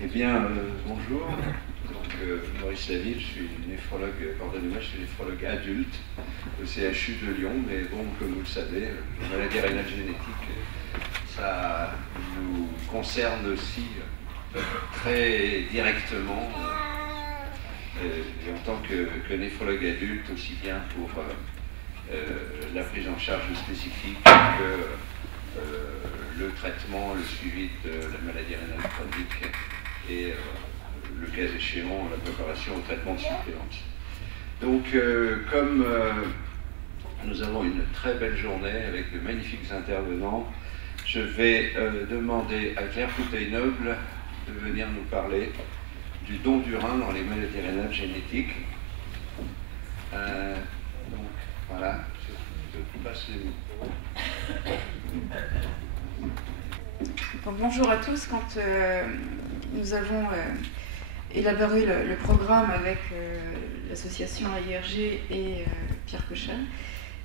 Eh bien, bonjour. Donc, Maurice Laville, je suis néphrologue, pardonnez-moi, je suis néphrologue adulte au CHU de Lyon, mais bon, comme vous le savez, la maladie rénale génétique, ça nous concerne aussi très directement, et en tant que néphrologue adulte, aussi bien pour la prise en charge spécifique que le traitement, le suivi de la maladie rénale chronique et le cas échéant, la préparation au traitement de suppléance. Donc, comme nous avons une très belle journée avec de magnifiques intervenants, je vais demander à Claire Couteil-Noble de venir nous parler du don du rein dans les maladies rénales génétiques. Donc, voilà, je vous passe les mots. Donc, bonjour à tous. Quand nous avons élaboré le programme avec l'association AIRG et Pierre Cochin,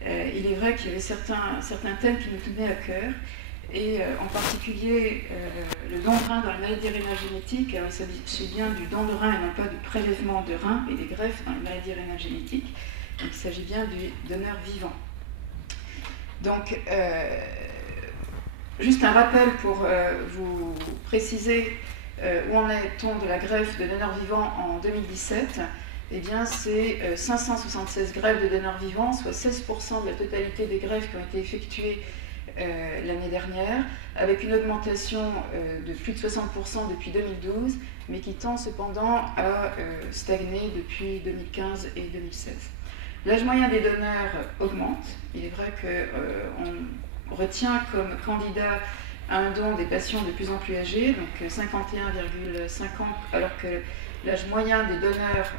il est vrai qu'il y avait certains thèmes qui nous tenaient à cœur, et en particulier le don de rein dans la maladie rénale génétique. Alors, il s'agit bien du don de rein et non pas du prélèvement de rein et des greffes dans les maladies rénales génétiques. Donc, il s'agit bien du donneur vivant. Donc, juste un rappel pour vous préciser où en est-on de la greffe de donneurs vivants en 2017. Eh bien, c'est 576 greffes de donneurs vivants, soit 16% de la totalité des greffes qui ont été effectuées l'année dernière, avec une augmentation de plus de 60% depuis 2012, mais qui tend cependant à stagner depuis 2015 et 2016. L'âge moyen des donneurs augmente. Il est vrai qu'on retient comme candidat à un don des patients de plus en plus âgés, donc 51,5 ans, alors que l'âge moyen des donneurs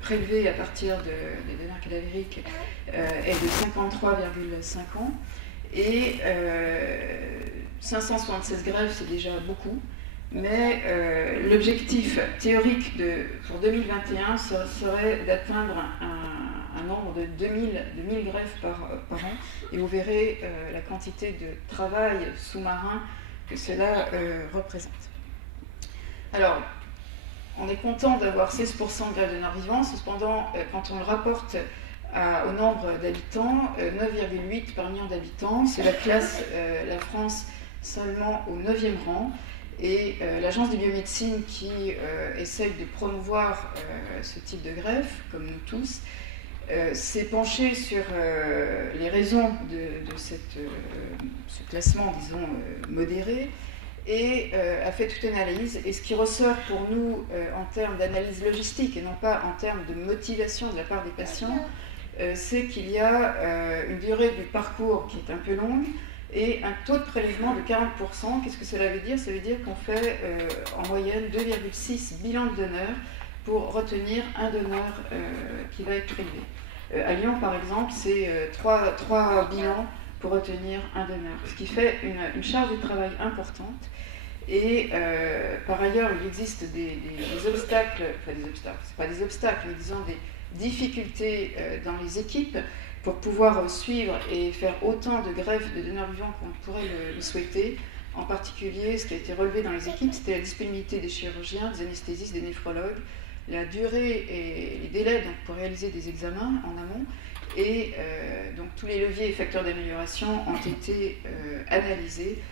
prélevés à partir des donneurs cadavériques est de 53,5 ans. Et 576 greffes, c'est déjà beaucoup, mais l'objectif théorique pour 2021 serait d'atteindre un nombre de 2000 greffes par an, et vous verrez la quantité de travail sous-marin que cela représente. Alors, on est content d'avoir 16% de greffes de donneurs vivants, cependant, quand on le rapporte au nombre d'habitants, 9,8 par million d'habitants, cela classe la France seulement au 9e rang. Et l'Agence de biomédecine qui essaye de promouvoir ce type de greffe, comme nous tous, s'est penchée sur les raisons de ce classement, disons, modéré, et a fait toute une analyse. Et ce qui ressort pour nous en termes d'analyse logistique et non pas en termes de motivation de la part des patients, c'est qu'il y a une durée du parcours qui est un peu longue et un taux de prélèvement de 40%. Qu'est-ce que cela veut dire? Ça veut dire qu'on fait en moyenne 2,6 bilans de donneurs pour retenir un donneur qui va être prélevé. À Lyon, par exemple, c'est 3 bilans pour retenir un donneur, ce qui fait une charge de travail importante. Et par ailleurs, il existe des obstacles, enfin des obstacles, c'est pas des obstacles, mais disons des difficultés dans les équipes pour pouvoir suivre et faire autant de greffes de donneurs vivants qu'on pourrait le souhaiter. En particulier, ce qui a été relevé dans les équipes, c'était la disponibilité des chirurgiens, des anesthésistes, des néphrologues, la durée et les délais donc, pour réaliser des examens en amont, et donc tous les leviers et facteurs d'amélioration ont été analysés.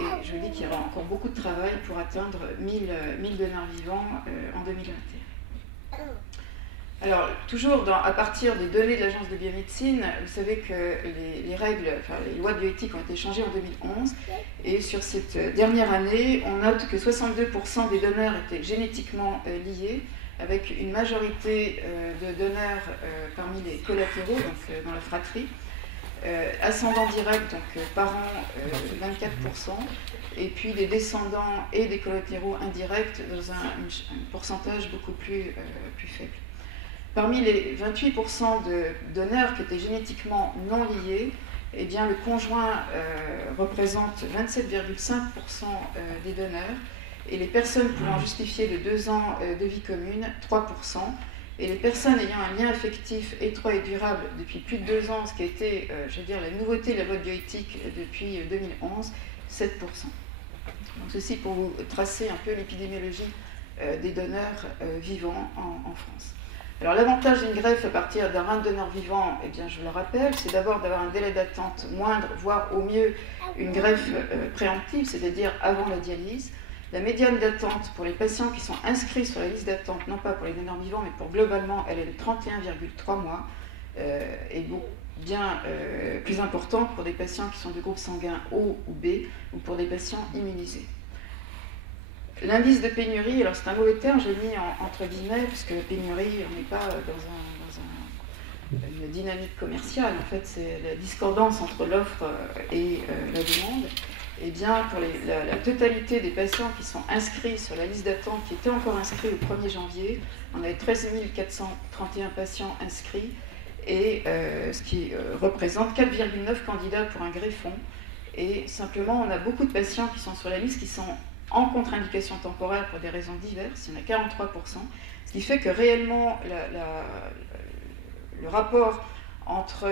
Et je dis qu'il y aura encore beaucoup de travail pour atteindre 1000 donneurs vivants en 2021. Alors, toujours à partir des données de l'Agence de biomédecine, vous savez que les règles, enfin les lois de bioéthique ont été changées en 2011, et sur cette dernière année, on note que 62% des donneurs étaient génétiquement liés, avec une majorité de donneurs parmi les collatéraux, donc dans la fratrie, ascendants directs, donc parents 24%, et puis des descendants et des collatéraux indirects dans un pourcentage beaucoup plus faible. Parmi les 28% de donneurs qui étaient génétiquement non liés, eh bien, le conjoint représente 27,5% des donneurs, et les personnes pouvant justifier de 2 ans de vie commune, 3%, et les personnes ayant un lien affectif étroit et durable depuis plus de 2 ans, ce qui a été, je veux dire, la nouveauté de la loi de bioéthique depuis 2011, 7%. Donc, ceci pour vous tracer un peu l'épidémiologie des donneurs vivants en France. Alors l'avantage d'une greffe à partir d'un rein de donneur vivant, eh bien, je le rappelle, c'est d'abord d'avoir un délai d'attente moindre, voire au mieux une greffe préemptive, c'est-à-dire avant la dialyse. La médiane d'attente pour les patients qui sont inscrits sur la liste d'attente, non pas pour les donneurs vivants, mais pour globalement, elle est de 31,3 mois, et bien plus importante pour des patients qui sont de groupe sanguin O ou B, ou pour des patients immunisés. L'indice de pénurie, alors c'est un mauvais terme, je l'ai mis entre guillemets, puisque la pénurie, on n'est pas dans une dynamique commerciale, en fait c'est la discordance entre l'offre et la demande. Et bien pour la totalité des patients qui sont inscrits sur la liste d'attente, qui étaient encore inscrits au 1er janvier, on avait 13 431 patients inscrits, et ce qui représente 4,9 candidats pour un greffon. Et simplement, on a beaucoup de patients qui sont sur la liste qui sont en contre-indication temporaire pour des raisons diverses, il y en a 43%, ce qui fait que réellement le rapport entre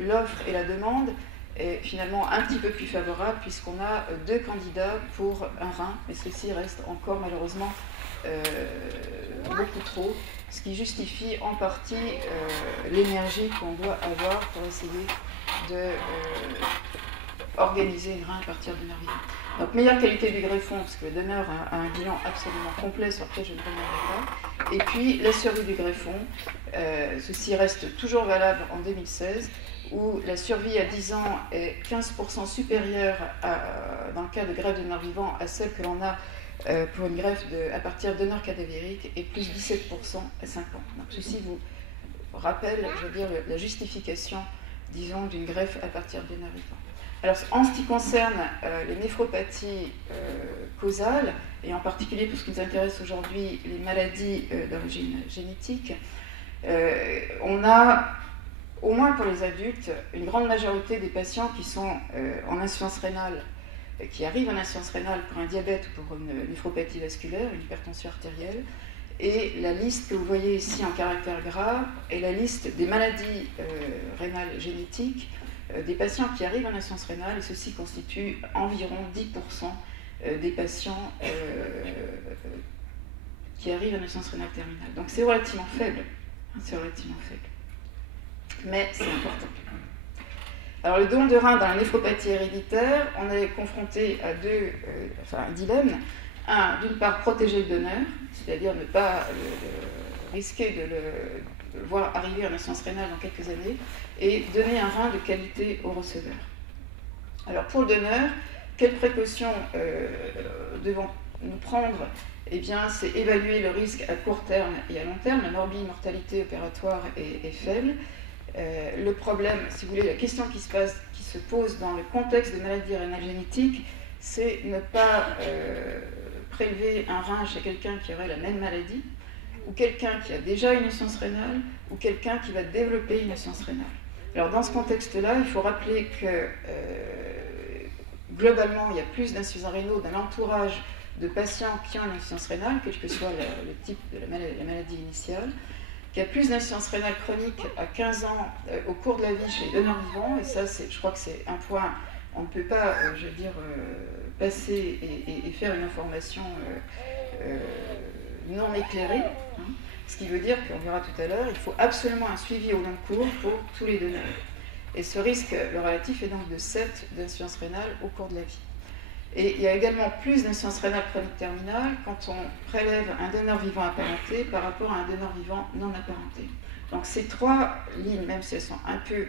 l'offre et la demande est finalement un petit peu plus favorable puisqu'on a 2 candidats pour un rein, mais ceci reste encore malheureusement beaucoup trop, ce qui justifie en partie l'énergie qu'on doit avoir pour essayer de organiser une rein à partir de donneur vivant. Donc meilleure qualité du greffon, parce que le donneur a un bilan absolument complet sur lequel je ne reviendrai pas. Et puis la survie du greffon, ceci reste toujours valable en 2016, où la survie à 10 ans est 15% supérieure dans le cas de greffe de donneur vivant à celle que l'on a pour une greffe à partir de donneur cadavérique, et plus 17% à 5 ans. Donc ceci vous rappelle, je veux dire, la justification, disons, d'une greffe à partir de donneur vivant. Alors, en ce qui concerne les néphropathies causales, et en particulier pour ce qui nous intéresse aujourd'hui, les maladies d'origine génétique, on a, au moins pour les adultes, une grande majorité des patients qui sont en insuffisance rénale, qui arrivent en insuffisance rénale pour un diabète ou pour une néphropathie vasculaire, une hypertension artérielle. Et la liste que vous voyez ici en caractère gras est la liste des maladies rénales génétiques des patients qui arrivent en insuffisance rénale, et ceci constitue environ 10% des patients qui arrivent en insuffisance rénale terminale. Donc c'est relativement faible, mais c'est important. Alors le don de rein dans la néphropathie héréditaire, on est confronté à un dilemme. D'une part, protéger le donneur, c'est-à-dire ne pas risquer de le voir arriver en insuffisance rénale dans quelques années, et donner un rein de qualité au receveur. Alors pour le donneur, quelles précautions devons-nous prendre? Eh bien, c'est évaluer le risque à court terme et à long terme. La morbi-mortalité opératoire est faible. Le problème, si vous voulez, la question qui se pose dans le contexte de maladie rénale génétique, c'est ne pas prélever un rein chez quelqu'un qui aurait la même maladie, ou quelqu'un qui a déjà une insuffisance rénale, ou quelqu'un qui va développer une insuffisance rénale. Alors dans ce contexte-là, il faut rappeler que globalement, il y a plus d'insuffisants rénaux dans l'entourage de patients qui ont une insuffisance rénale, quel que soit le type de la maladie initiale, qu'il y a plus d'insuffisance rénale chronique à 15 ans au cours de la vie chez les donneurs vivants, et ça, je crois que c'est un point, on ne peut pas, passer et faire une information non éclairée, hein. Ce qui veut dire qu'on verra tout à l'heure, il faut absolument un suivi au long cours pour tous les donneurs. Et ce risque, le relatif, est donc de 7 d'insuffisance rénale au cours de la vie. Et il y a également plus d'insuffisance rénale chronique terminale quand on prélève un donneur vivant apparenté par rapport à un donneur vivant non apparenté. Donc ces 3 lignes, même si elles sont un peu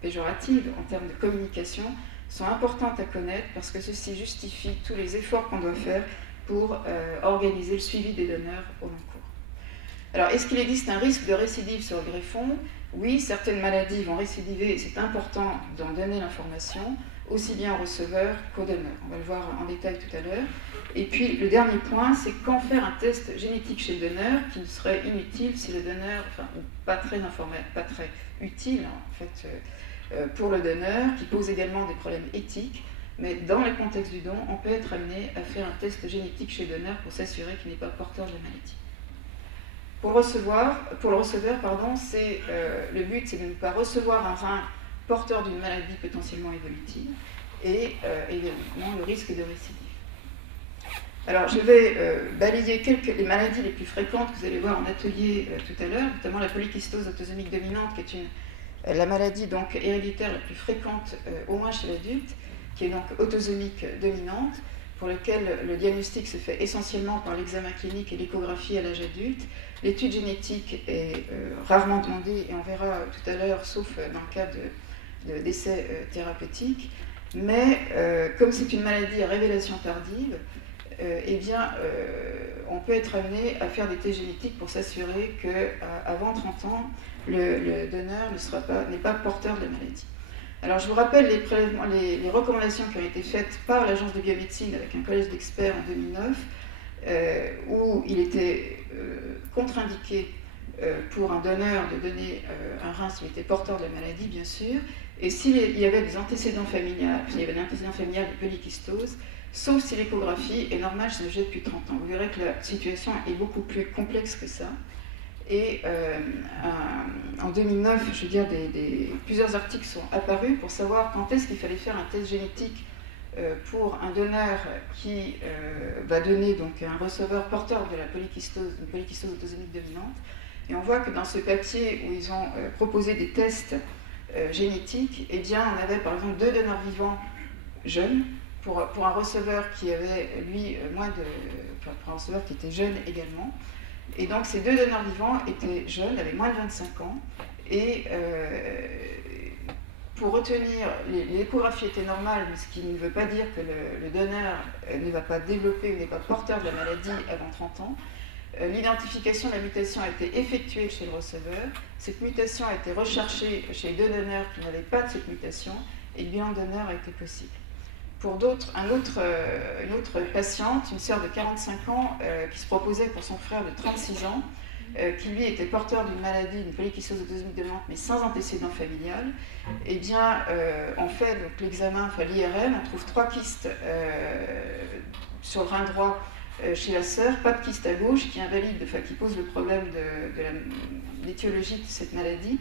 péjoratives en termes de communication, sont importantes à connaître parce que ceci justifie tous les efforts qu'on doit faire pour organiser le suivi des donneurs au long cours. Alors, est-ce qu'il existe un risque de récidive sur le greffon? Oui, certaines maladies vont récidiver et c'est important d'en donner l'information, aussi bien au receveur qu'au donneur. On va le voir en détail tout à l'heure. Et puis, le dernier point, c'est quand faire un test génétique chez le donneur qui serait inutile si le donneur, ou pas très utile en fait, pour le donneur, qui pose également des problèmes éthiques. Mais dans le contexte du don, on peut être amené à faire un test génétique chez le donneur pour s'assurer qu'il n'est pas porteur de la maladie. Pour le receveur, le but, c'est de ne pas recevoir un rein porteur d'une maladie potentiellement évolutive et également le risque de récidive. Alors, je vais balayer les maladies les plus fréquentes que vous allez voir en atelier tout à l'heure, notamment la polykystose autosomique dominante, qui est la maladie donc héréditaire la plus fréquente, au moins chez l'adulte, qui est donc autosomique dominante, pour lequel le diagnostic se fait essentiellement par l'examen clinique et l'échographie à l'âge adulte. L'étude génétique est rarement demandée, et on verra tout à l'heure, sauf dans le cas d'essais thérapeutiques. Mais comme c'est une maladie à révélation tardive, on peut être amené à faire des tests génétiques pour s'assurer qu'avant 30 ans, le donneur n'est pas porteur de la maladie. Alors je vous rappelle les recommandations qui ont été faites par l'Agence de biomédecine avec un collège d'experts en 2009, où il était contre-indiqué pour un donneur de donner un rein s'il était porteur de la maladie, bien sûr, et s'il y avait des antécédents familiaux, de polykystose, sauf si l'échographie est normale chez un sujet depuis 30 ans. Vous verrez que la situation est beaucoup plus complexe que ça. Et en 2009, je veux dire, plusieurs articles sont apparus pour savoir quand est-ce qu'il fallait faire un test génétique pour un donneur qui va donner donc un receveur porteur de la polykystose autosomique dominante. Et on voit que dans ce papier où ils ont proposé des tests génétiques, eh bien, on avait par exemple 2 donneurs vivants jeunes pour un receveur qui avait, lui, pour un receveur qui était jeune également. Et donc ces 2 donneurs vivants étaient jeunes, avaient moins de 25 ans, et pour retenir, l'échographie était normale, mais ce qui ne veut pas dire que le donneur ne va pas développer ou n'est pas porteur de la maladie avant 30 ans. L'identification de la mutation a été effectuée chez le receveur. Cette mutation a été recherchée chez les 2 donneurs qui n'avaient pas de cette mutation, et le bilan de donneur a été possible. Pour une autre patiente, une sœur de 45 ans, qui se proposait pour son frère de 36 ans, qui lui était porteur d'une maladie, une polykystose autosomique dominante, mais sans antécédent familial, eh bien, on fait l'examen, l'IRM, on trouve 3 kystes sur le rein droit chez la sœur, pas de kyste à gauche, qui pose le problème de l'étiologie de cette maladie.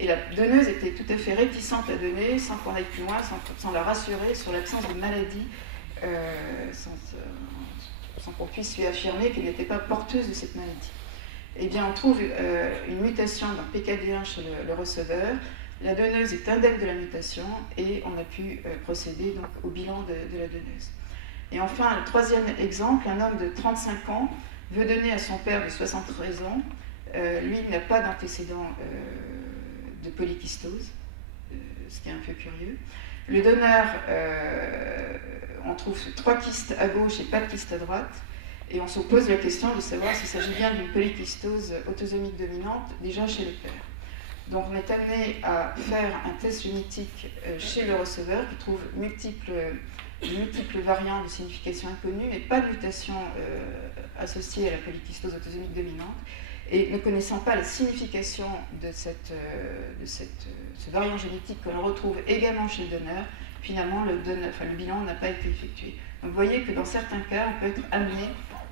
Et la donneuse était tout à fait réticente à donner, sans qu'on aille plus loin, sans la rassurer sur l'absence de maladie, sans qu'on puisse lui affirmer qu'elle n'était pas porteuse de cette maladie. Eh bien, on trouve une mutation dans PKD1 chez le receveur. La donneuse est indemne de la mutation et on a pu procéder donc, au bilan de la donneuse. Et enfin, le 3e exemple, un homme de 35 ans veut donner à son père de 73 ans. Lui, il n'a pas d'antécédent de polykystose, ce qui est un peu curieux. Le donneur, on trouve 3 kystes à gauche et pas de kyste à droite, et on se pose la question de savoir s'il s'agit bien d'une polykystose autosomique dominante déjà chez le père. Donc on est amené à faire un test génétique chez le receveur qui trouve multiples variants de signification inconnue, mais pas de mutation associée à la polykystose autosomique dominante. Et ne connaissant pas la signification de ce variant génétique que l'on retrouve également chez le donneur, finalement le bilan n'a pas été effectué. Donc vous voyez que dans certains cas, on peut être amené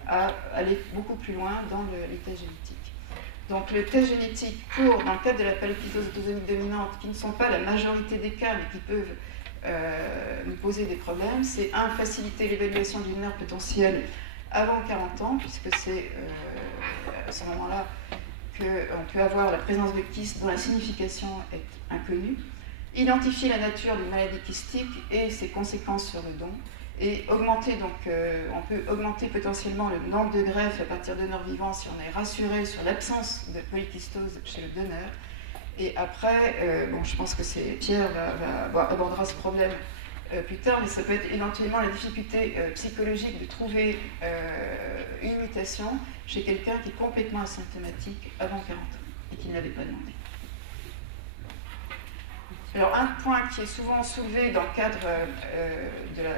à aller beaucoup plus loin dans les tests génétiques. Donc le test génétique dans le cadre de la polykystose autosomique dominante, qui ne sont pas la majorité des cas, mais qui peuvent nous poser des problèmes, c'est faciliter l'évaluation du donneur potentiel avant 40 ans, puisque c'est à ce moment-là qu'on peut avoir la présence de kystes dont la signification est inconnue, identifier la nature d'une maladie kystique et ses conséquences sur le don, et augmenter, on peut augmenter potentiellement le nombre de greffes à partir de donneurs vivants si on est rassuré sur l'absence de polykystose chez le donneur. Et après, je pense que Pierre abordera ce problème plus tard, mais ça peut être éventuellement la difficulté psychologique de trouver une mutation chez quelqu'un qui est complètement asymptomatique avant 40 ans et qui ne l'avait pas demandé. Alors un point qui est souvent soulevé dans le cadre de la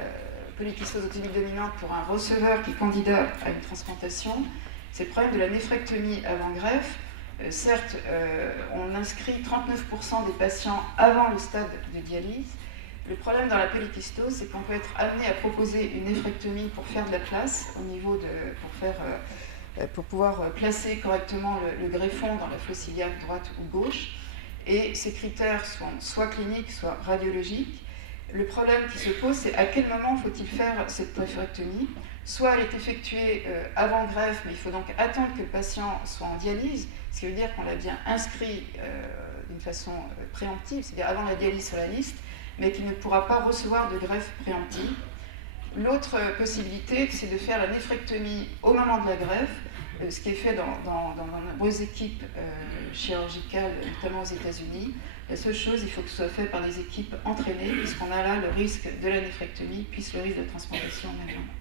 polykystose autosomique dominante pour un receveur qui est candidat à une transplantation, c'est le problème de la néphrectomie avant greffe. Certes, on inscrit 39% des patients avant le stade de dialyse. Le problème dans la polykystose, c'est qu'on peut être amené à proposer une néphrectomie pour faire de la place pour pouvoir placer correctement le greffon dans la fosse iliaque droite ou gauche. Et ces critères sont soit cliniques, soit radiologiques. Le problème qui se pose, c'est à quel moment faut-il faire cette néphrectomie. soit elle est effectuée avant greffe, mais il faut donc attendre que le patient soit en dialyse, ce qui veut dire qu'on l'a bien inscrit d'une façon préemptive, c'est-à-dire avant la dialyse sur la liste, mais qu'il ne pourra pas recevoir de greffe préemptive. L'autre possibilité, c'est de faire la néphrectomie au moment de la greffe, ce qui est fait dans de nombreuses équipes chirurgicales, notamment aux États-Unis. La seule chose, il faut que ce soit fait par des équipes entraînées, puisqu'on a là le risque de la néphrectomie, puis le risque de transplantation en même moment.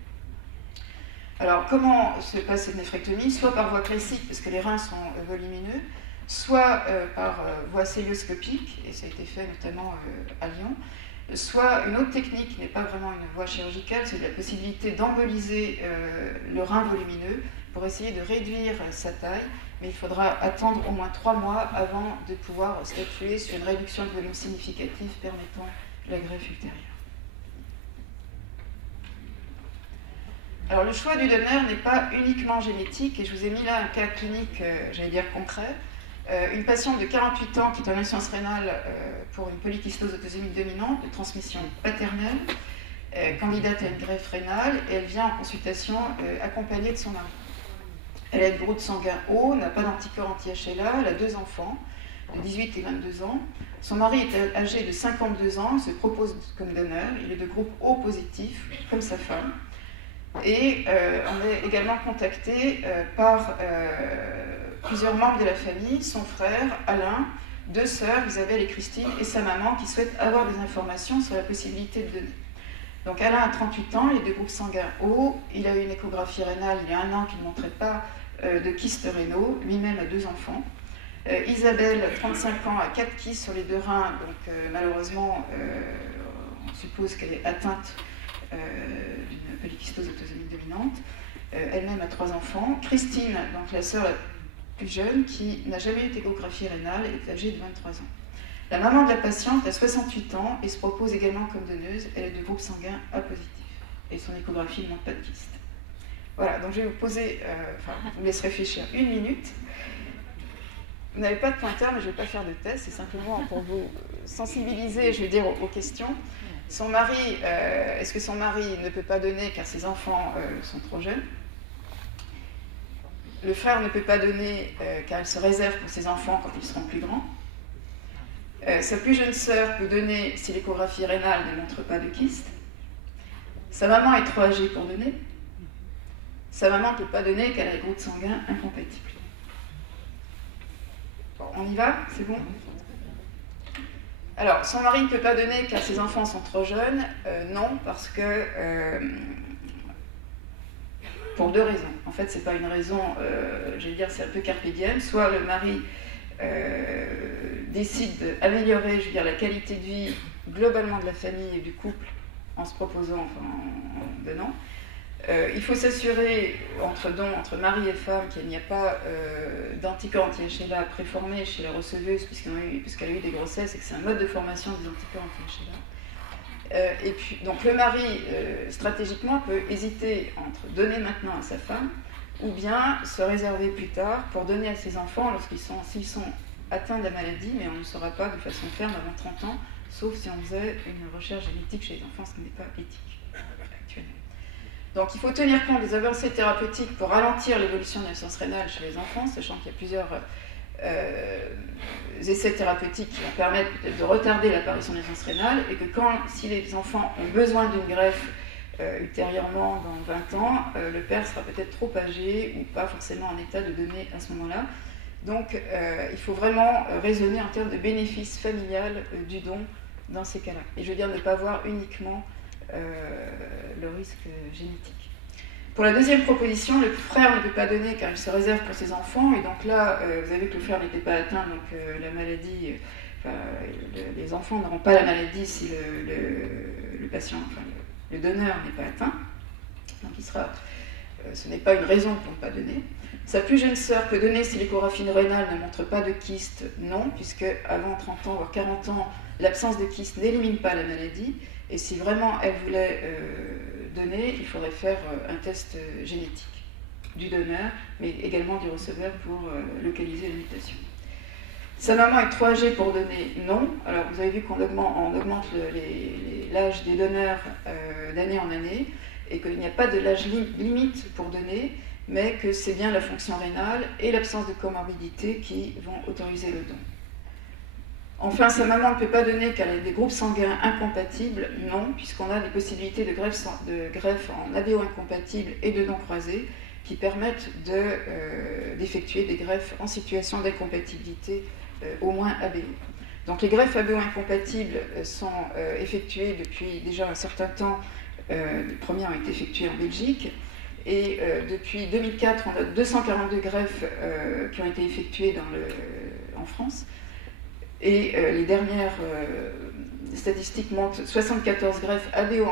Alors, comment se passe cette néphrectomie? Soit par voie classique, parce que les reins sont volumineux, soit par voie célioscopique, et ça a été fait notamment à Lyon, soit une autre technique qui n'est pas vraiment une voie chirurgicale, c'est la possibilité d'emboliser le rein volumineux pour essayer de réduire sa taille, mais il faudra attendre au moins 3 mois avant de pouvoir statuer sur une réduction de volume significative permettant la greffe ultérieure. Alors le choix du donneur n'est pas uniquement génétique, et je vous ai mis là un cas clinique, j'allais dire concret. Une patiente de 48 ans qui est en insuffisance rénale pour une polykystose autosomique dominante de transmission paternelle, candidate à une greffe rénale, et elle vient en consultation accompagnée de son mari. Elle a le groupe sanguin O, n'a pas d'anticorps anti-HLA, elle a 2 enfants de 18 et 22 ans. Son mari est âgé de 52 ans, il se propose comme donneur, il est de groupe O positif, comme sa femme. Et on est également contacté par plusieurs membres de la famille, son frère Alain, 2 sœurs, Isabelle et Christine, et sa maman, qui souhaitent avoir des informations sur la possibilité de donner. Donc Alain a 38 ans, il est de groupe sanguin O, il a eu une échographie rénale il y a 1 an qui ne montrait pas de kystes rénaux, lui-même a 2 enfants. Isabelle, 35 ans, a 4 kystes sur les 2 reins, donc malheureusement on suppose qu'elle est atteinte d'une polykystose autosomique dominante. Elle-même a 3 enfants. Christine, donc la sœur la plus jeune, qui n'a jamais eu d'échographie rénale, est âgée de 23 ans. La maman de la patiente a 68 ans et se propose également comme donneuse. Elle est de groupe sanguin A positif. Et son échographie ne montre pas de kyste. Voilà, donc je vais vous poser, je vous laisse réfléchir 1 minute. Vous n'avez pas de pointeur, mais je ne vais pas faire de test, c'est simplement pour vous sensibiliser, je vais dire, aux questions. Son mari, est-ce que son mari ne peut pas donner car ses enfants sont trop jeunes? Le frère ne peut pas donner car il se réserve pour ses enfants quand ils seront plus grands. Sa plus jeune sœur peut donner si l'échographie rénale ne montre pas de kyste. Sa maman est trop âgée pour donner. Sa maman ne peut pas donner car elle a des groupes sanguins incompatibles. Bon, on y va? C'est bon? Alors, son mari ne peut pas donner car ses enfants sont trop jeunes. Non, parce que... pour 2 raisons. En fait, ce n'est pas une raison, je vais dire, c'est un peu carpe diem. Soit le mari décide d'améliorer, je veux dire, la qualité de vie globalement de la famille et du couple en se proposant, enfin en donnant. Il faut s'assurer entre mari et femme qu'il n'y a pas d'anticorps anti-HLA préformés chez la receveuse puisqu'elle a eu des grossesses et que c'est un mode de formation des anticorps anti-HLA. Et puis, donc le mari, stratégiquement, peut hésiter entre donner maintenant à sa femme ou bien se réserver plus tard pour donner à ses enfants s'ils sont atteints de la maladie, mais on ne saura pas de façon ferme avant 30 ans, sauf si on faisait une recherche génétique chez les enfants, ce qui n'est pas éthique actuellement. Donc il faut tenir compte des avancées thérapeutiques pour ralentir l'évolution de l'insuffisance rénale chez les enfants, sachant qu'il y a plusieurs essais thérapeutiques qui vont permettre peut-être de retarder l'apparition de l'insuffisance rénale, et que si les enfants ont besoin d'une greffe ultérieurement dans 20 ans, le père sera peut-être trop âgé ou pas forcément en état de donner à ce moment-là. Donc il faut vraiment raisonner en termes de bénéfice familial du don dans ces cas-là. Et je veux dire ne pas voir uniquement le risque génétique. Pour la deuxième proposition, le frère ne peut pas donner car il se réserve pour ses enfants, et donc là, vous avez que le frère n'était pas atteint, donc la maladie, les enfants n'auront pas la maladie si le patient, le donneur n'est pas atteint. Donc ce n'est pas une raison pour ne pas donner. Sa plus jeune sœur peut donner si l'échographie rénale ne montre pas de kyste, non, puisque avant 30 ans, voire 40 ans, l'absence de kyste n'élimine pas la maladie. Et si vraiment elle voulait donner, il faudrait faire un test génétique du donneur, mais également du receveur pour localiser la mutation. Sa maman est trop âgée pour donner, non. Alors vous avez vu qu'on augmente l'âge des donneurs d'année en année, et qu'il n'y a pas de l'âge limite pour donner, mais que c'est bien la fonction rénale et l'absence de comorbidité qui vont autoriser le don. Enfin, sa maman ne peut pas donner qu'elle a des groupes sanguins incompatibles, non, puisqu'on a des possibilités de greffe en ABO incompatible et de dons croisés qui permettent d'effectuer des greffes en situation d'incompatibilité au moins ABO. Donc les greffes ABO incompatibles sont effectuées depuis déjà un certain temps. Les premières ont été effectuées en Belgique. Et depuis 2004, on a 242 greffes qui ont été effectuées en France. Et les dernières statistiques montrent 74 greffes ABO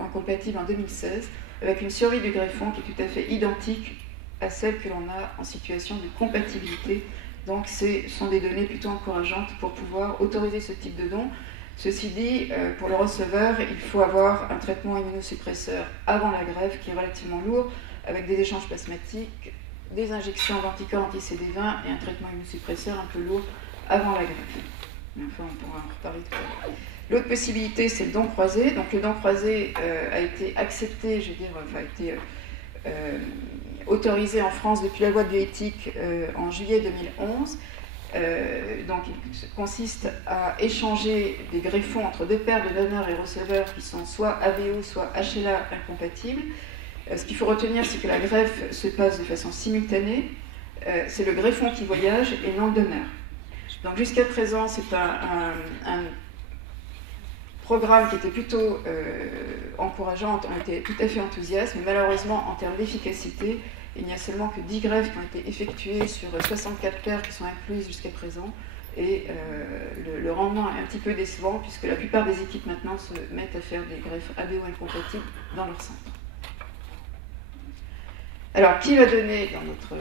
incompatibles en 2016, avec une survie du greffon qui est tout à fait identique à celle que l'on a en situation de compatibilité. Donc ce sont des données plutôt encourageantes pour pouvoir autoriser ce type de don. Ceci dit, pour le receveur, il faut avoir un traitement immunosuppresseur avant la greffe qui est relativement lourd, avec des échanges plasmatiques, des injections d'anticorps anti-CD20 et un traitement immunosuppresseur un peu lourd avant la greffe. Mais enfin, on pourra en reparler tout à l'heure. L'autre possibilité, c'est le don croisé. Donc le don croisé a été accepté, je veux dire, a été autorisé en France depuis la loi de bioéthique en juillet 2011. Donc il consiste à échanger des greffons entre deux paires de donneurs et receveurs qui sont soit ABO, soit HLA incompatibles. Ce qu'il faut retenir, c'est que la greffe se passe de façon simultanée. C'est le greffon qui voyage et non le donneur. Donc jusqu'à présent, c'est un programme qui était plutôt encourageant, on était tout à fait enthousiastes, mais malheureusement, en termes d'efficacité, il n'y a seulement que 10 greffes qui ont été effectuées sur 64 paires qui sont incluses jusqu'à présent. Et le rendement est un petit peu décevant, puisque la plupart des équipes maintenant se mettent à faire des greffes ABO incompatibles dans leur centre. Alors, qui va donner dans notre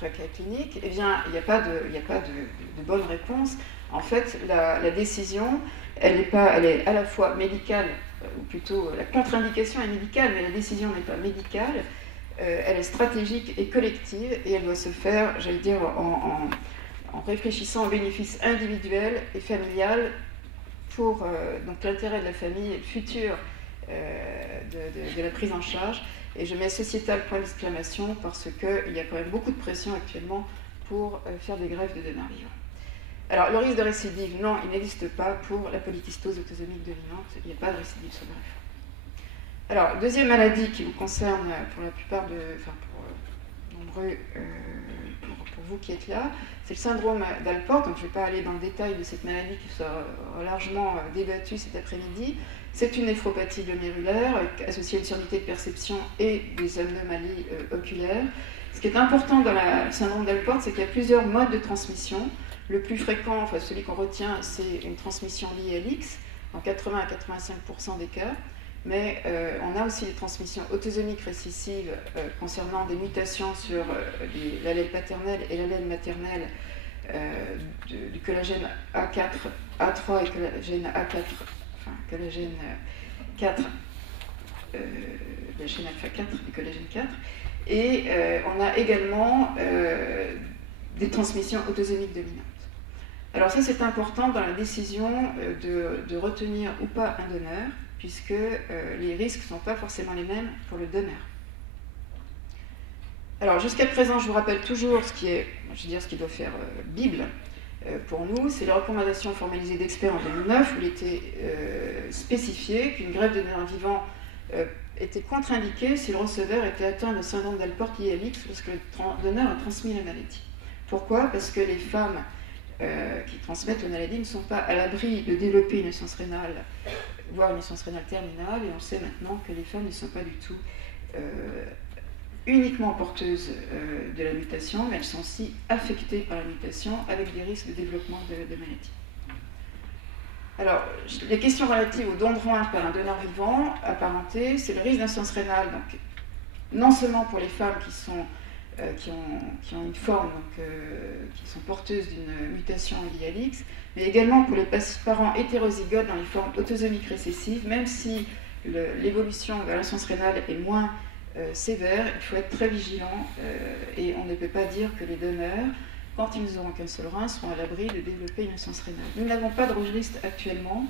cas clinique? Eh bien, il n'y a pas de bonne réponse. En fait, la décision, elle est à la fois médicale, ou plutôt la contre-indication est médicale, mais la décision n'est pas médicale. Elle est stratégique et collective, et elle doit se faire, j'allais dire, en réfléchissant aux bénéfices individuels et familial pour donc l'intérêt de la famille et le futur de la prise en charge. Et je mets sociétal point d'exclamation parce qu'il y a quand même beaucoup de pression actuellement pour faire des greffes de donneurs vivants. Alors, le risque de récidive, non, il n'existe pas pour la polykystose autosomique dominante. Il n'y a pas de récidive sur greffe. Alors, deuxième maladie qui vous concerne pour la plupart pour vous qui êtes là, c'est le syndrome d'Alport. Donc, je ne vais pas aller dans le détail de cette maladie qui sera largement débattue cet après-midi. C'est une néphropathie glomérulaire associée à une surdité de perception et des anomalies oculaires. Ce qui est important dans le syndrome d'Alport, c'est qu'il y a plusieurs modes de transmission. Le plus fréquent, enfin celui qu'on retient, c'est une transmission liée à l'X, dans 80 à 85% des cas. Mais on a aussi des transmissions autosomiques récessives concernant des mutations sur l'allèle paternel et l'allèle maternel du collagène A4, A3 et collagène A4, enfin collagène 4, la chaîne alpha 4 et collagène 4. Et on a également des transmissions autosomiques dominantes. Alors ça, c'est important dans la décision de retenir ou pas un donneur, puisque les risques ne sont pas forcément les mêmes pour le donneur. Alors jusqu'à présent, je vous rappelle toujours ce qui doit faire Bible pour nous, c'est les recommandations formalisées d'experts en 2009, où il était spécifié qu'une greffe de donneur vivant était contre-indiquée si le receveur était atteint de syndrome d'Alport lié à l'X lorsque le donneur a transmis la maladie. Pourquoi? Parce que les femmes qui transmettent la maladie ne sont pas à l'abri de développer une insuffisance rénale, voire une insuffisance rénale terminale, et on sait maintenant que les femmes ne sont pas du tout uniquement porteuses de la mutation, mais elles sont aussi affectées par la mutation avec des risques de développement de maladie. Alors, les questions relatives au don de rein par un donneur vivant apparenté, c'est le risque d'insuffisance rénale, donc non seulement pour les femmes qui ont une forme, donc, qui sont porteuses d'une mutation liée à l'X, mais également pour les parents hétérozygotes dans les formes autosomiques récessives, même si l'évolution vers l'insuffisance rénale est moins sévère, il faut être très vigilant et on ne peut pas dire que les donneurs, quand ils n'auront qu'un seul rein, seront à l'abri de développer une insuffisance rénale. Nous n'avons pas de registre actuellement,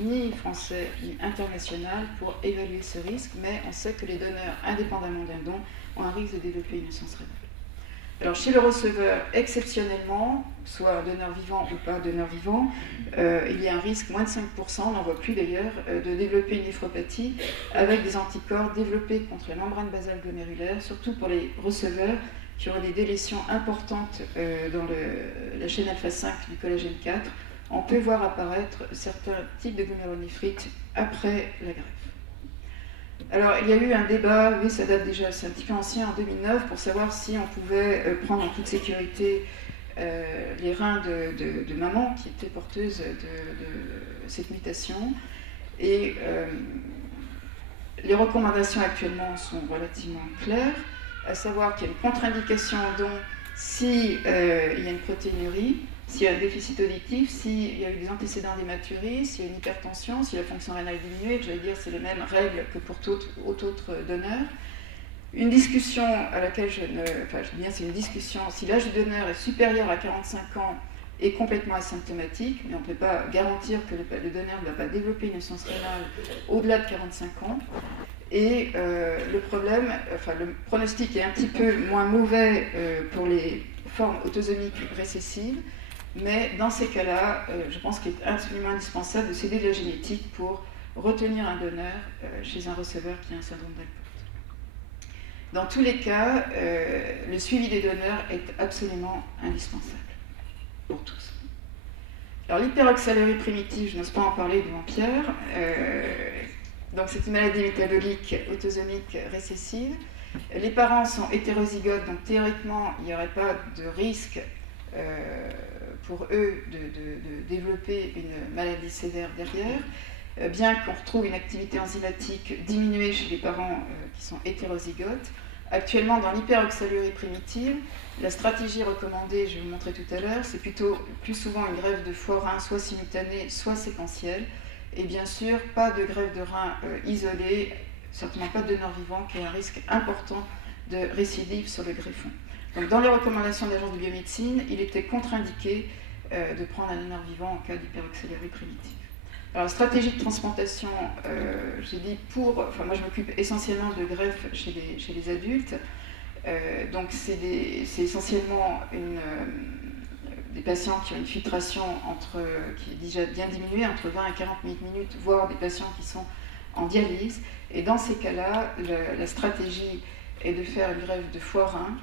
ni français ni international pour évaluer ce risque, mais on sait que les donneurs, indépendamment d'un don, ont un risque de développer une naissance rénale. Alors chez le receveur, exceptionnellement, soit donneur vivant ou pas donneur vivant, il y a un risque, moins de 5%, on n'en voit plus d'ailleurs, de développer une néphropathie avec des anticorps développés contre la membrane basale glomérulaire, surtout pour les receveurs qui ont des délétions importantes dans la chaîne alpha-5 du collagène 4. On peut voir apparaître certains types de glomérulonéphrite après la greffe. Alors, il y a eu un débat, oui, ça date déjà, c'est un petit peu ancien, en 2009, pour savoir si on pouvait prendre en toute sécurité les reins de maman qui était porteuse de cette mutation. Et les recommandations actuellement sont relativement claires, à savoir qu'il y a une contre-indication en don s'il y a une protéinurie, s'il y a un déficit auditif, s'il y a eu des antécédents d'hématurie, s'il y a une hypertension, si la fonction rénale est diminuée, j'allais dire c'est les mêmes règles que pour tout autre donneur. Une discussion à laquelle je dis bien c'est une discussion, si l'âge du donneur est supérieur à 45 ans est complètement asymptomatique, mais on ne peut pas garantir que le donneur ne va pas développer une naissance rénale au-delà de 45 ans. Et le pronostic est un petit peu moins mauvais pour les formes autosomiques récessives, mais dans ces cas-là, je pense qu'il est absolument indispensable de céder de la génétique pour retenir un donneur chez un receveur qui a un syndrome d'Alport. Dans tous les cas, le suivi des donneurs est absolument indispensable pour tous. Alors l'hyperoxalurie primitive, je n'ose pas en parler devant Pierre. Donc c'est une maladie métabolique autosomique récessive. Les parents sont hétérozygotes, donc théoriquement il n'y aurait pas de risque pour eux de développer une maladie sévère derrière, bien qu'on retrouve une activité enzymatique diminuée chez les parents qui sont hétérozygotes. Actuellement, dans l'hyperoxalurie primitive, la stratégie recommandée, je vais vous montrer tout à l'heure, c'est plutôt plus souvent une greffe de foie-rein, soit simultanée, soit séquentielle. Et bien sûr, pas de greffe de rein isolée, certainement pas de donneur vivant, qui a un risque important de récidive sur le greffon. Donc, dans les recommandations de l'Agence de biomédecine, il était contre-indiqué de prendre un donneur vivant en cas d'hyperoxalurie primitive. Alors, stratégie de transplantation, j'ai dit moi je m'occupe essentiellement de greffes chez les adultes. Donc, c'est essentiellement des patients qui ont une filtration qui est déjà bien diminuée, entre 20 et 40 minutes, voire des patients qui sont en dialyse. Et dans ces cas-là, la stratégie est de faire une greffe de foie-rein.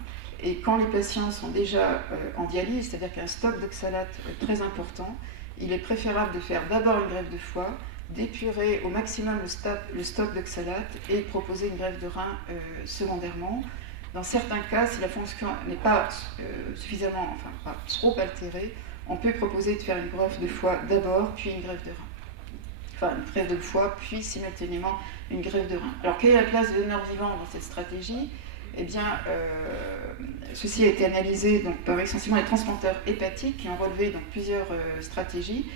Et quand les patients sont déjà en dialyse, c'est-à-dire qu'il y a un stock d'oxalate très important, il est préférable de faire d'abord une greffe de foie, d'épurer au maximum le stock d'oxalate et proposer une greffe de rein secondairement. Dans certains cas, si la fonction n'est pas suffisamment, pas trop altérée, on peut proposer de faire une greffe de foie d'abord, puis une greffe de rein. Enfin, une greffe de foie, puis simultanément une greffe de rein. Alors, quelle est la place de donneur vivant dans cette stratégie ? Eh bien, ceci a été analysé donc, par essentiellement les transplanteurs hépatiques qui ont relevé donc, plusieurs stratégies.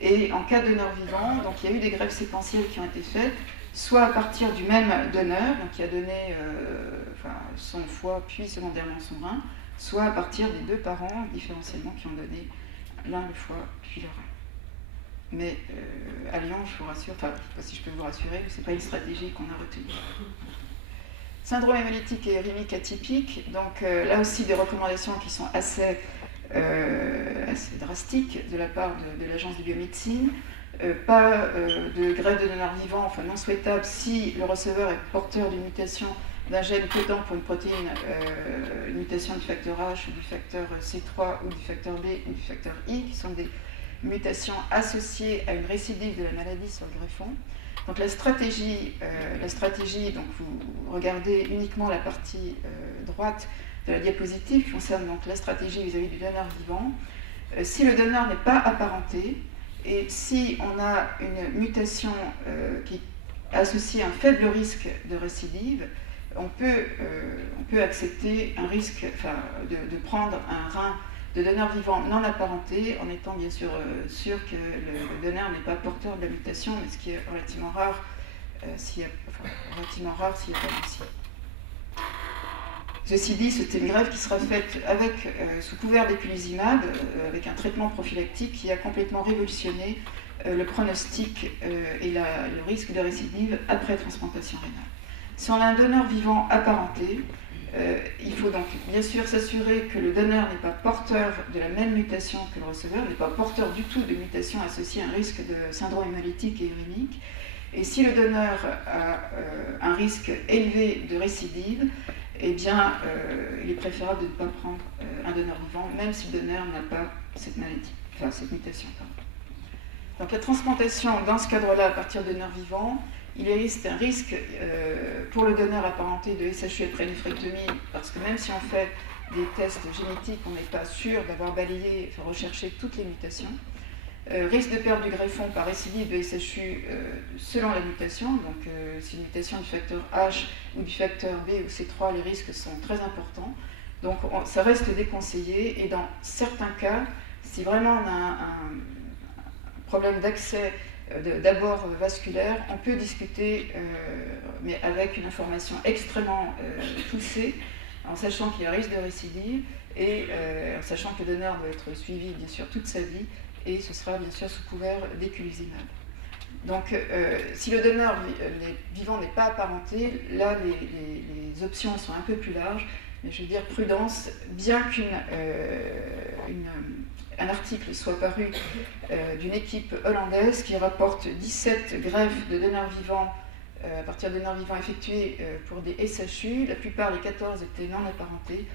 Et en cas de donneur vivant, donc, il y a eu des greffes séquentielles qui ont été faites, soit à partir du même donneur, donc, qui a donné son foie puis secondairement son rein, soit à partir des deux parents différentiellement qui ont donné l'un le foie puis le rein. Mais à Lyon, je vous rassure, je ne sais pas si je peux vous rassurer, ce n'est pas une stratégie qu'on a retenue. Syndrome hémolytique et urémique atypique, donc là aussi des recommandations qui sont assez drastiques de la part de l'Agence de biomédecine. Pas de greffe de donneur vivant, non souhaitable si le receveur est porteur d'une mutation d'un gène codant pour une protéine, une mutation du facteur H ou du facteur C3 ou du facteur B ou du facteur I, qui sont des mutations associées à une récidive de la maladie sur le greffon. Donc la stratégie, donc vous regardez uniquement la partie droite de la diapositive qui concerne donc la stratégie vis-à-vis du donneur vivant. Si le donneur n'est pas apparenté et si on a une mutation qui est associée à un faible risque de récidive, on peut accepter un risque de prendre un rein de donneur vivant non apparenté, en étant bien sûr sûr que le donneur n'est pas porteur de la mutation, mais ce qui est relativement rare s'il n'y a pas de dossier. Ceci dit, c'était une greffe qui sera faite sous couvert d'éculizumab, avec un traitement prophylactique qui a complètement révolutionné le pronostic et le risque de récidive après transplantation rénale. Si on a un donneur vivant apparenté, il faut donc bien sûr s'assurer que le donneur n'est pas porteur de la même mutation que le receveur, n'est pas porteur du tout de mutations associées à un risque de syndrome hémolytique et urémique. Et si le donneur a un risque élevé de récidive, eh bien, il est préférable de ne pas prendre un donneur vivant, même si le donneur n'a pas cette maladie, enfin cette mutation. Pardon. Donc la transplantation, dans ce cadre-là, à partir de donneurs vivants, il existe un risque pour le donneur apparenté de SHU après néphrectomie, parce que même si on fait des tests génétiques, on n'est pas sûr d'avoir balayé, enfin, recherché toutes les mutations. Risque de perte du greffon par récidive de SHU selon la mutation, donc c'est une mutation du facteur H ou du facteur B ou C3, les risques sont très importants. Donc ça reste déconseillé, et dans certains cas, si vraiment on a un problème d'accès d'abord vasculaire, on peut discuter, mais avec une information extrêmement poussée, en sachant qu'il y a un risque de récidive, et en sachant que le donneur doit être suivi bien sûr toute sa vie, et ce sera bien sûr sous couvert d'éculizumab. Donc si le donneur vivant n'est pas apparenté, là les options sont un peu plus larges, mais je veux dire prudence, bien qu'un article soit paru d'une équipe hollandaise qui rapporte 17 greffes de donneurs vivants à partir de donneurs vivants effectués pour des SHU, la plupart, les 14, étaient non apparentés,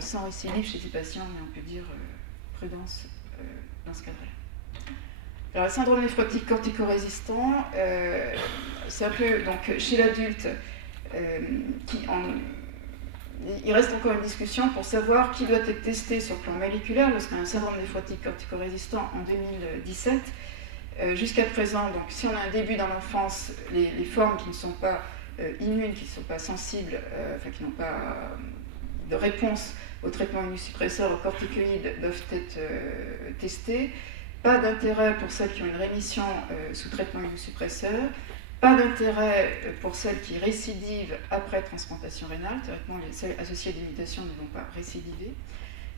sans récidive chez ces patients, mais on peut dire prudence dans ce cadre-là. Alors, le syndrome néphrotique corticorésistant, c'est un peu, donc, chez l'adulte, il reste encore une discussion pour savoir qui doit être testé sur le plan moléculaire lorsqu'on a un syndrome néphrotique corticorésistant en 2017. Jusqu'à présent, donc, si on a un début dans l'enfance, les formes qui ne sont pas immunes, qui ne sont pas sensibles, enfin qui n'ont pas de réponse au traitement immunosuppresseur, aux corticoïdes, doivent être testées. Pas d'intérêt pour celles qui ont une rémission sous traitement immunosuppresseur. Pas d'intérêt pour celles qui récidivent après transplantation rénale. Théoriquement, celles associées à des mutations ne vont pas récidiver.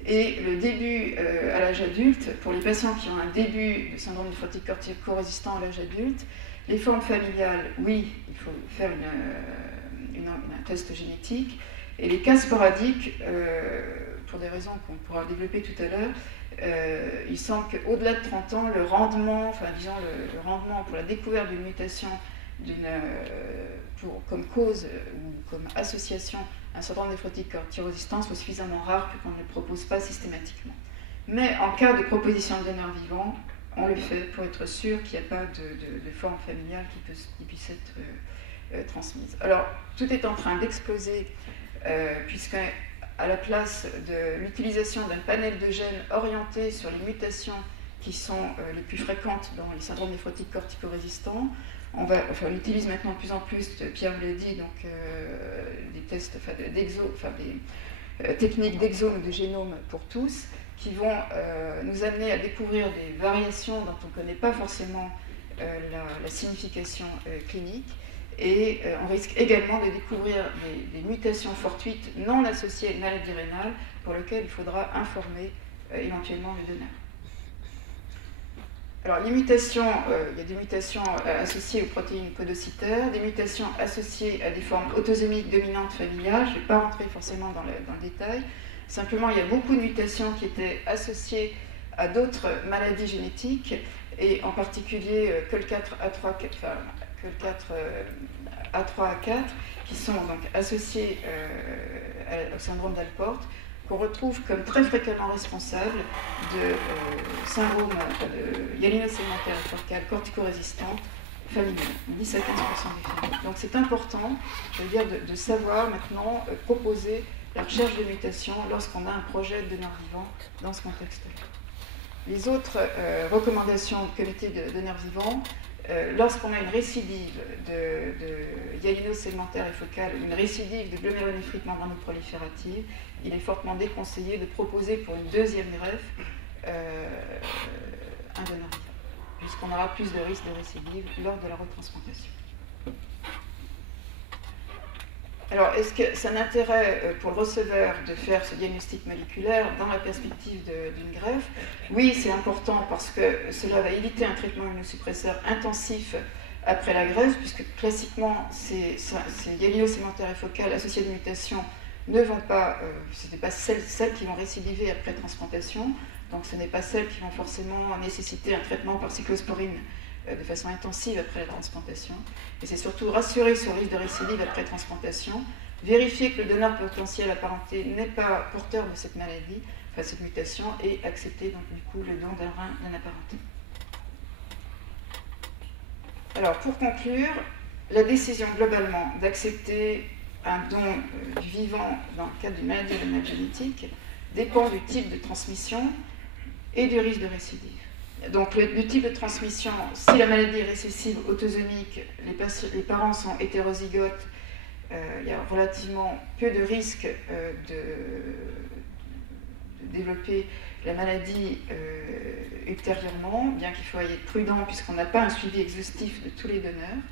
Et le début à l'âge adulte, pour les patients qui ont un début de syndrome néphrotique corticorésistant à l'âge adulte, les formes familiales, oui, il faut faire un test génétique. Et les cas sporadiques, pour des raisons qu'on pourra développer tout à l'heure, il semble qu'au-delà de 30 ans, le rendement, enfin disons le rendement pour la découverte d'une mutation comme cause ou comme association à un syndrome néphrotique corticorésistant soit suffisamment rare qu'on ne le propose pas systématiquement. Mais en cas de proposition de donneur vivant, on le fait pour être sûr qu'il n'y a pas de forme familiale qui puisse être transmise. Alors, tout est en train d'exploser, puisque à la place de l'utilisation d'un panel de gènes orientés sur les mutations qui sont les plus fréquentes dans les syndromes néphrotiques corticorésistants, on utilise maintenant de plus en plus, Pierre l'a dit, donc des tests, des techniques d'exome ou de génome pour tous, qui vont nous amener à découvrir des variations dont on ne connaît pas forcément la signification clinique. Et on risque également de découvrir des mutations fortuites non associées à une maladie rénale pour lesquelles il faudra informer éventuellement le donneur. Alors les mutations, il y a des mutations associées aux protéines podocytaires, des mutations associées à des formes autosomiques dominantes familiales. Je ne vais pas rentrer forcément dans le détail. Simplement, il y a beaucoup de mutations qui étaient associées à d'autres maladies génétiques, et en particulier A3A4, qui sont donc associés au syndrome d'Alport, qu'on retrouve comme très fréquemment responsable de syndrome de hyalino-segmentaire focale corticorésistante familiale, 10 à 15% des familles. Donc c'est important, je veux dire, de savoir maintenant proposer la recherche de mutations lorsqu'on a un projet de donneur vivant dans ce contexte-là. Les autres recommandations du comité de donneurs vivants, lorsqu'on a une récidive de hyalino-segmentaire et focale, une récidive de glomérulonéphrite membrano-proliférative, il est fortement déconseillé de proposer pour une deuxième greffe un donneur vivant, puisqu'on aura plus de risques de récidive lors de la retransplantation. Alors, est-ce que c'est un intérêt pour le receveur de faire ce diagnostic moléculaire dans la perspective d'une greffe? Oui, c'est important parce que cela va éviter un traitement immunosuppresseur intensif après la greffe, puisque classiquement, ces ganglios sémentaires et focales associées à des mutations ne vont pas, ce n'est pas celles qui vont récidiver après transplantation, donc ce n'est pas celles qui vont forcément nécessiter un traitement par cyclosporine de façon intensive après la transplantation. Et c'est surtout rassurer sur le risque de récidive après transplantation, vérifier que le donneur potentiel apparenté n'est pas porteur de cette maladie, enfin cette mutation, et accepter donc du coup le don d'un rein d'un apparenté. Alors pour conclure, la décision globalement d'accepter un don du vivant dans le cadre d'une maladie rénale génétique dépend du type de transmission et du risque de récidive. Donc le type de transmission, si la maladie est récessive, autosomique, les parents sont hétérozygotes, il y a relativement peu de risques de développer la maladie ultérieurement, bien qu'il faut y être prudent puisqu'on n'a pas un suivi exhaustif de tous les donneurs.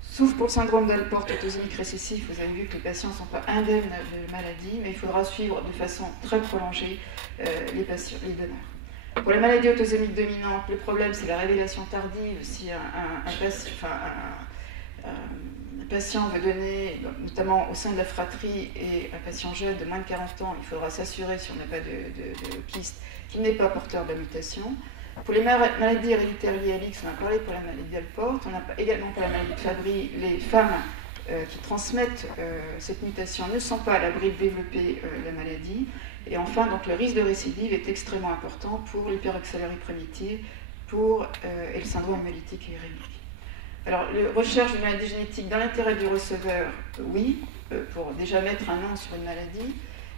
Sauf pour le syndrome d'Alport autosomique récessif, vous avez vu que les patients ne sont pas indemnes de maladie, mais il faudra suivre de façon très prolongée les donneurs. Pour les maladies autosomiques dominantes, le problème c'est la révélation tardive. Si un patient veut donner, notamment au sein de la fratrie, et un patient jeune de moins de 40 ans, il faudra s'assurer, si on n'a pas de kyste, qu'il n'est pas porteur de la mutation. Pour les maladies héréditaires liées à l'X, on a parlé pour la maladie d'Alport, on a également pour la maladie de Fabry, les femmes qui transmettent cette mutation ne sont pas à l'abri de développer la maladie. Et enfin, donc, le risque de récidive est extrêmement important pour l'hyperoxalurie primitive et le syndrome hémolytique et urémique. Alors, la recherche de maladie génétique dans l'intérêt du receveur, oui, pour déjà mettre un nom sur une maladie.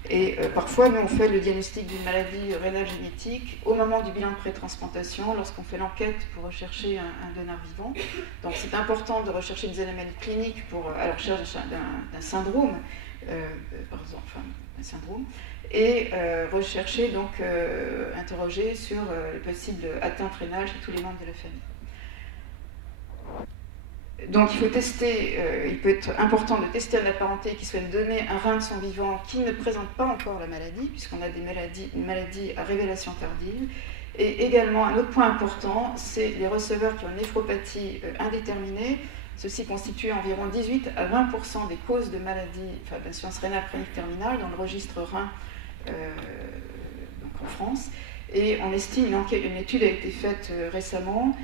Et parfois, nous, on fait le diagnostic d'une maladie rénale génétique au moment du bilan de pré-transplantation, lorsqu'on fait l'enquête pour rechercher un donneur vivant. Donc, c'est important de rechercher des anomalies cliniques à la recherche d'un syndrome, par exemple, un syndrome, et rechercher, donc, interroger sur les possibles atteintes rénales chez tous les membres de la famille. Donc il faut tester, il peut être important de tester un apparenté qui souhaite donner un rein de son vivant qui ne présente pas encore la maladie, puisqu'on a une maladie à révélation tardive. Et également, un autre point important, c'est les receveurs qui ont une néphropathie indéterminée. Ceci constitue environ 18 à 20% des causes de maladies, enfin d'insuffisance rénale chronique terminale dans le registre rein donc en France. Et on estime, une étude a été faite récemment,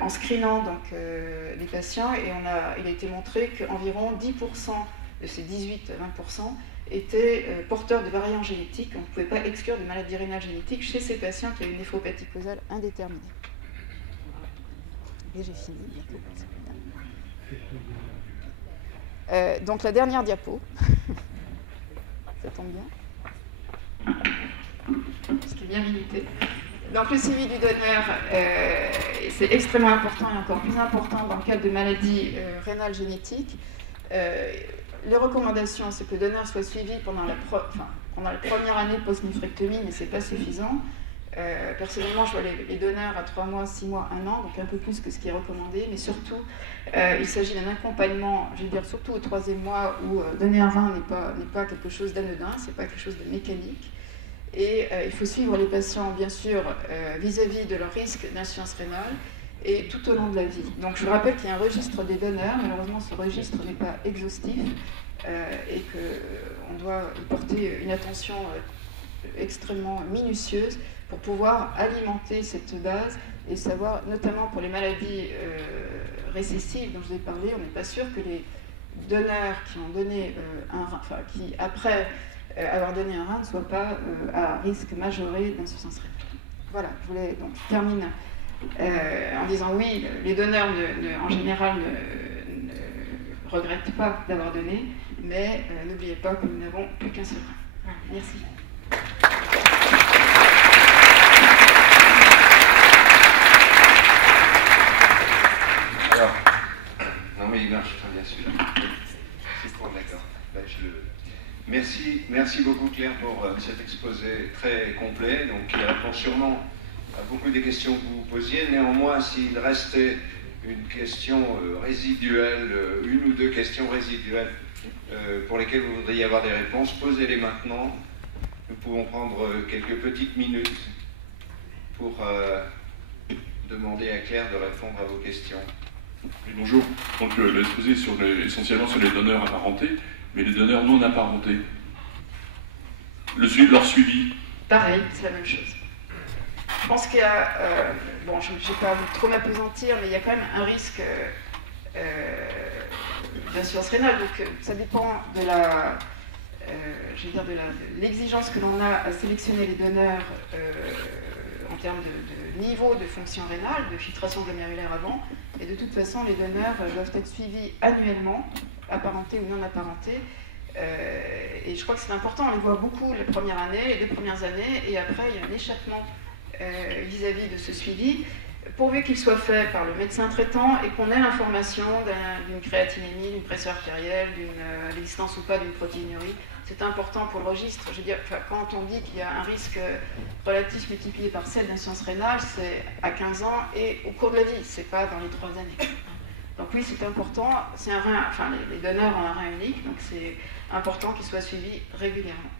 en screenant donc, les patients, et il a été montré qu'environ 10% de ces 18-20% étaient porteurs de variants génétiques. On ne pouvait pas exclure de maladies rénales génétiques chez ces patients qui ont une néphropathie causale indéterminée. Et j'ai fini bientôt. Donc la dernière diapo. Ça tombe bien. Ce qui est bien limité. Donc le suivi du donneur, c'est extrêmement important et encore plus important dans le cadre de maladies rénales génétiques. Les recommandations, c'est que le donneur soit suivi pendant la première année post-néphrectomie, mais ce n'est pas suffisant. Personnellement, je vois les donneurs à 3 mois, 6 mois, 1 an, donc un peu plus que ce qui est recommandé, mais surtout, il s'agit d'un accompagnement, je veux dire surtout au 3e mois, où donner un rein n'est pas quelque chose d'anodin, ce n'est pas quelque chose de mécanique. Et il faut suivre les patients, bien sûr, vis-à-vis de leur risque d'insuffisance rénale et tout au long de la vie. Donc je vous rappelle qu'il y a un registre des donneurs, malheureusement ce registre n'est pas exhaustif et qu'on doit y porter une attention extrêmement minutieuse pour pouvoir alimenter cette base et savoir, notamment pour les maladies récessives dont je vous ai parlé, on n'est pas sûr que les donneurs qui ont donné qui après avoir donné un rein ne soient pas à risque majoré d'insuffisance rénale. Voilà, je voulais donc terminer en disant oui, les donneurs en général ne regrettent pas d'avoir donné, mais n'oubliez pas que nous n'avons plus qu'un seul rein. Merci. Alors, non mais il marche très bien celui-là. C'est bon, d'accord. Ben, Merci beaucoup Claire pour cet exposé très complet, donc qui répond sûrement à beaucoup des questions que vous posiez. Néanmoins, s'il restait une question résiduelle, une ou deux questions résiduelles pour lesquels vous voudriez avoir des réponses, posez-les maintenant. Nous pouvons prendre quelques petites minutes pour demander à Claire de répondre à vos questions. Oui, bonjour. Donc l'exposé essentiellement sur les donneurs apparentés, mais les donneurs non apparentés. Leur suivi. Pareil, c'est la même chose. Je pense qu'il y a, bon, je ne vais pas trop m'appesantir, mais il y a quand même un risque d'insuffisance rénale. Donc ça dépend de la, de l'exigence que l'on a à sélectionner les donneurs en termes de niveau de fonction rénale, de filtration glomérulaire avant. Et de toute façon, les donneurs doivent être suivis annuellement, apparentés ou non apparentés. Et je crois que c'est important, on les voit beaucoup la première année, les 2 premières années, et après il y a un échappement vis-à-vis de ce suivi, pourvu qu'il soit fait par le médecin traitant et qu'on ait l'information d'une créatinémie, d'une pression artérielle, d'une l'existence ou pas d'une protéinurie. C'est important pour le registre. Je veux dire, quand on dit qu'il y a un risque relatif multiplié par celle d'insuffisance rénale, c'est à 15 ans et au cours de la vie, c'est pas dans les 3 années. Donc oui, c'est important. C'est un rein, enfin les donneurs ont un rein unique, donc c'est important qu'ils soient suivis régulièrement.